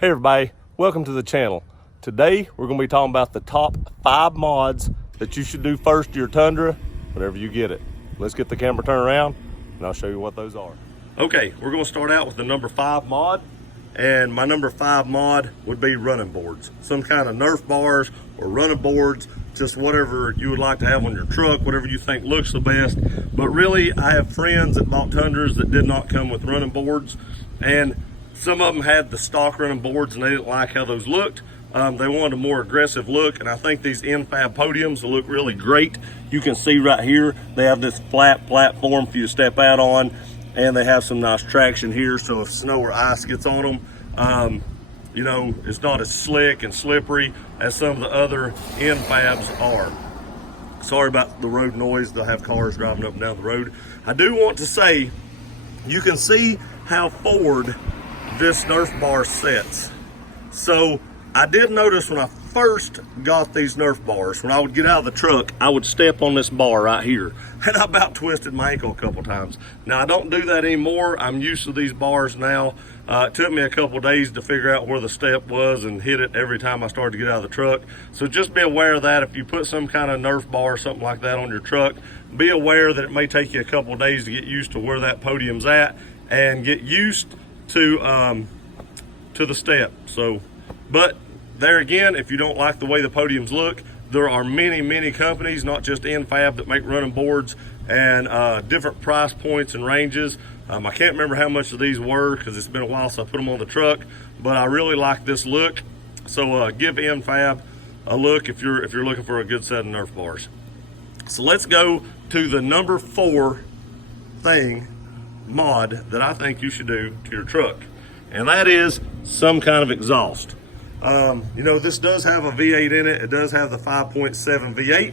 Hey everybody, welcome to the channel. Today we're going to be talking about the top 5 mods that you should do first to your Tundra whenever you get it. Let's get the camera turned around and I'll show you what those are. Okay, we're going to start out with the number 5 mod, and my number 5 mod would be running boards. Some kind of Nerf bars or running boards, just whatever you would like to have on your truck, whatever you think looks the best. But really, I have friends that bought Tundras that did not come with running boards, and some of them had the stock running boards and they didn't like how those looked. They wanted a more aggressive look, and I think these infab podiums will look really great. You can see right here, they have this flat platform for you to step out on, and they have some nice traction here, so if snow or ice gets on them, you know, it's not as slick and slippery as some of the other infabs are. Sorry about the road noise. They'll have cars driving up and down the road. I do want to say, you can see how forward this Nerf bar sets. So I did notice when I first got these Nerf bars, when I would get out of the truck, I would step on this bar right here, and I about twisted my ankle a couple times. Now I don't do that anymore. I'm used to these bars now. It took me a couple days to figure out where the step was and hit it every time I started to get out of the truck. So just be aware of that. If you put some kind of Nerf bar or something like that on your truck, be aware that it may take you a couple days to get used to where that podium's at and get used to the step. So, but there again, if you don't like the way the podiums look, there are many companies, not just infab, that make running boards and different price points and ranges. I can't remember how much of these were because it's been a while since I put them on the truck, but I really like this look. So give infab a look if you're looking for a good set of Nerf bars. So let's go to the number 4 mod that I think you should do to your truck, and that is some kind of exhaust. You know, this does have a V8 in it. It does have the 5.7 V8,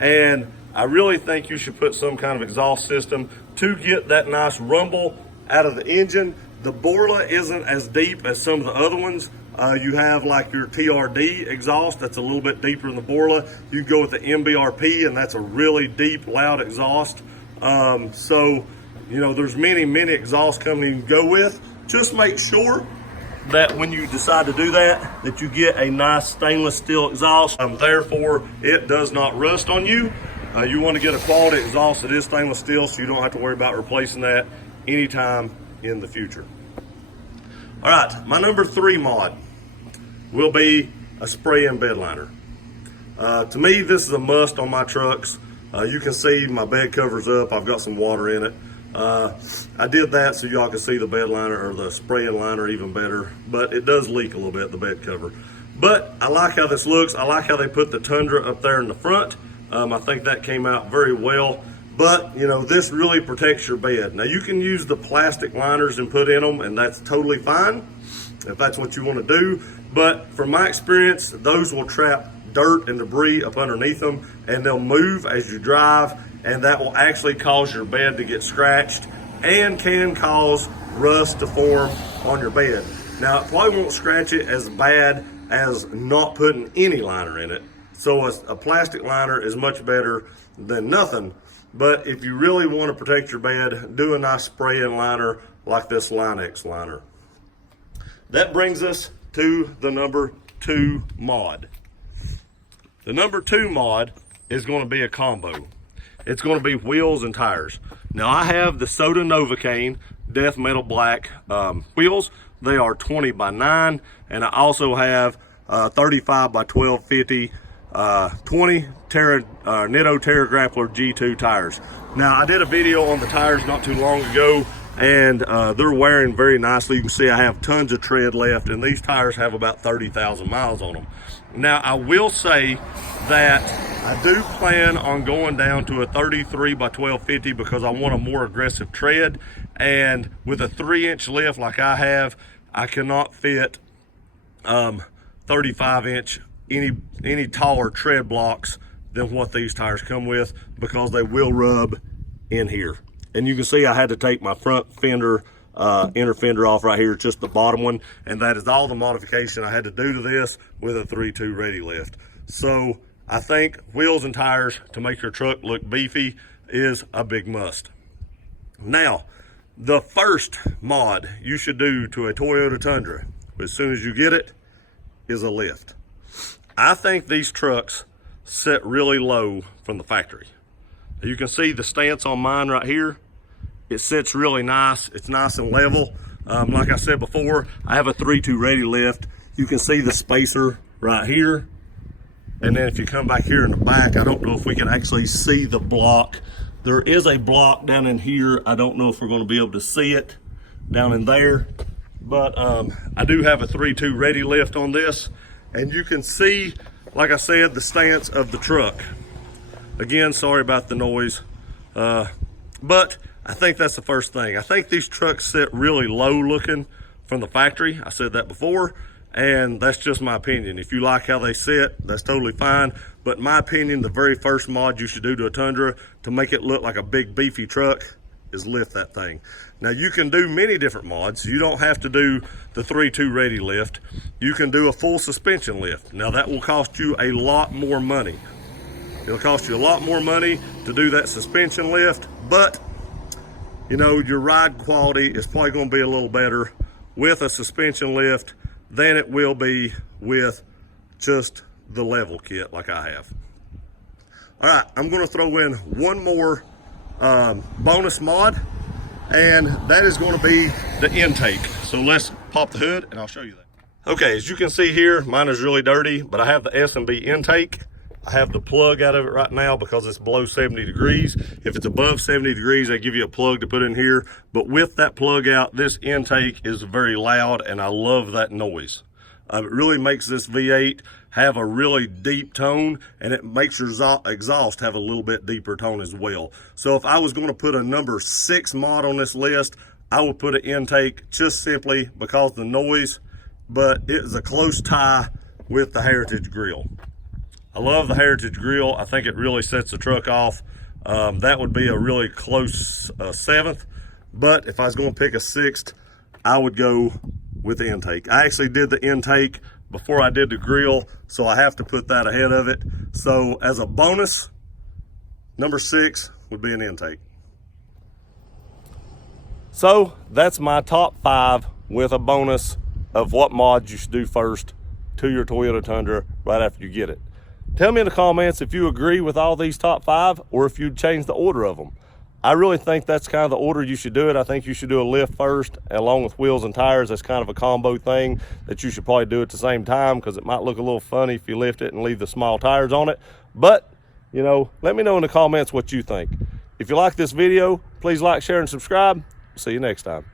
and I really think you should put some kind of exhaust system to get that nice rumble out of the engine. The Borla isn't as deep as some of the other ones. You have like your TRD exhaust that's a little bit deeper than the Borla. You go with the MBRP, and that's a really deep, loud exhaust. So, you know, there's many exhaust companies you can go with. Just make sure that when you decide to do that, that you get a nice stainless steel exhaust. Therefore, it does not rust on you. You want to get a quality exhaust that is stainless steel, so you don't have to worry about replacing that anytime in the future. All right, my number 3 mod will be a spray in bed liner. To me, this is a must on my trucks. You can see my bed cover's up. I've got some water in it. I did that so y'all can see the bed liner or the spray-in liner even better, but it does leak a little bit, the bed cover. But I like how this looks. I like how they put the Tundra up there in the front. I think that came out very well, but you know, this really protects your bed. Now you can use the plastic liners and put in them, and that's totally fine if that's what you want to do. But from my experience, those will trap dirt and debris up underneath them, and they'll move as you drive, and that will actually cause your bed to get scratched and can cause rust to form on your bed. Now, it probably won't scratch it as bad as not putting any liner in it. So a plastic liner is much better than nothing. But if you really want to protect your bed, do a nice spray-in liner like this Line-X liner. That brings us to the number 2 mod. The number 2 mod is going to be a combo. It's going to be wheels and tires. Now I have the Soda Novocaine Death Metal Black wheels. They are 20 by 9, and I also have 35 by 1250 20 Nitto Terra Grappler G2 tires. Now I did a video on the tires not too long ago, and they're wearing very nicely. You can see I have tons of tread left, and these tires have about 30,000 miles on them. Now I will say that I do plan on going down to a 33 by 1250 because I want a more aggressive tread, and with a 3-inch lift like I have, I cannot fit 35-inch any taller tread blocks than what these tires come with, because they will rub in here. And you can see I had to take my front fender inner fender off right here, just the bottom one, and that is all the modification I had to do to this with a 3.2 ready lift. So I think wheels and tires to make your truck look beefy is a big must. Now, the first mod you should do to a Toyota Tundra as soon as you get it, is a lift. I think these trucks set really low from the factory. You can see the stance on mine right here. It sits really nice. It's nice and level. Like I said before, I have a 3.2 ready lift. You can see the spacer right here. And then if you come back here in the back, I don't know if we can actually see the block. There is a block down in here. I don't know if we're going to be able to see it down in there. But I do have a 3.2 ready lift on this. And you can see, like I said, the stance of the truck. Again, sorry about the noise. But I think that's the first thing. I think these trucks sit really low looking from the factory. I said that before, and that's just my opinion. If you like how they sit, that's totally fine. But in my opinion, the very first mod you should do to a Tundra to make it look like a big beefy truck is lift that thing. Now you can do many different mods. You don't have to do the 3.2 ready lift. You can do a full suspension lift. Now that will cost you a lot more money. It'll cost you a lot more money to do that suspension lift, but you know, your ride quality is probably going to be a little better with a suspension lift than it will be with just the level kit like I have. All right, I'm going to throw in one more bonus mod, and that is going to be the intake. So let's pop the hood and I'll show you that. Okay, as you can see here, mine is really dirty, but I have the S&B intake. I have the plug out of it right now because it's below 70 degrees. If it's above 70 degrees, they give you a plug to put in here. But with that plug out, this intake is very loud and I love that noise. It really makes this V8 have a really deep tone, and it makes your exhaust have a little bit deeper tone as well. So if I was going to put a number 6 mod on this list, I would put an intake just simply because of the noise, but it is a close tie with the Heritage grill. I love the Heritage grill. I think it really sets the truck off. That would be a really close 7th, but if I was going to pick a 6th, I would go with the intake. I actually did the intake before I did the grill, so I have to put that ahead of it. So as a bonus, number 6 would be an intake. So that's my top 5 with a bonus of what mods you should do first to your Toyota Tundra right after you get it. Tell me in the comments if you agree with all these top 5 or if you'd change the order of them. I really think that's kind of the order you should do it. I think you should do a lift first along with wheels and tires. That's kind of a combo thing that you should probably do at the same time because it might look a little funny if you lift it and leave the small tires on it. But, you know, let me know in the comments what you think. If you like this video, please like, share, and subscribe. See you next time.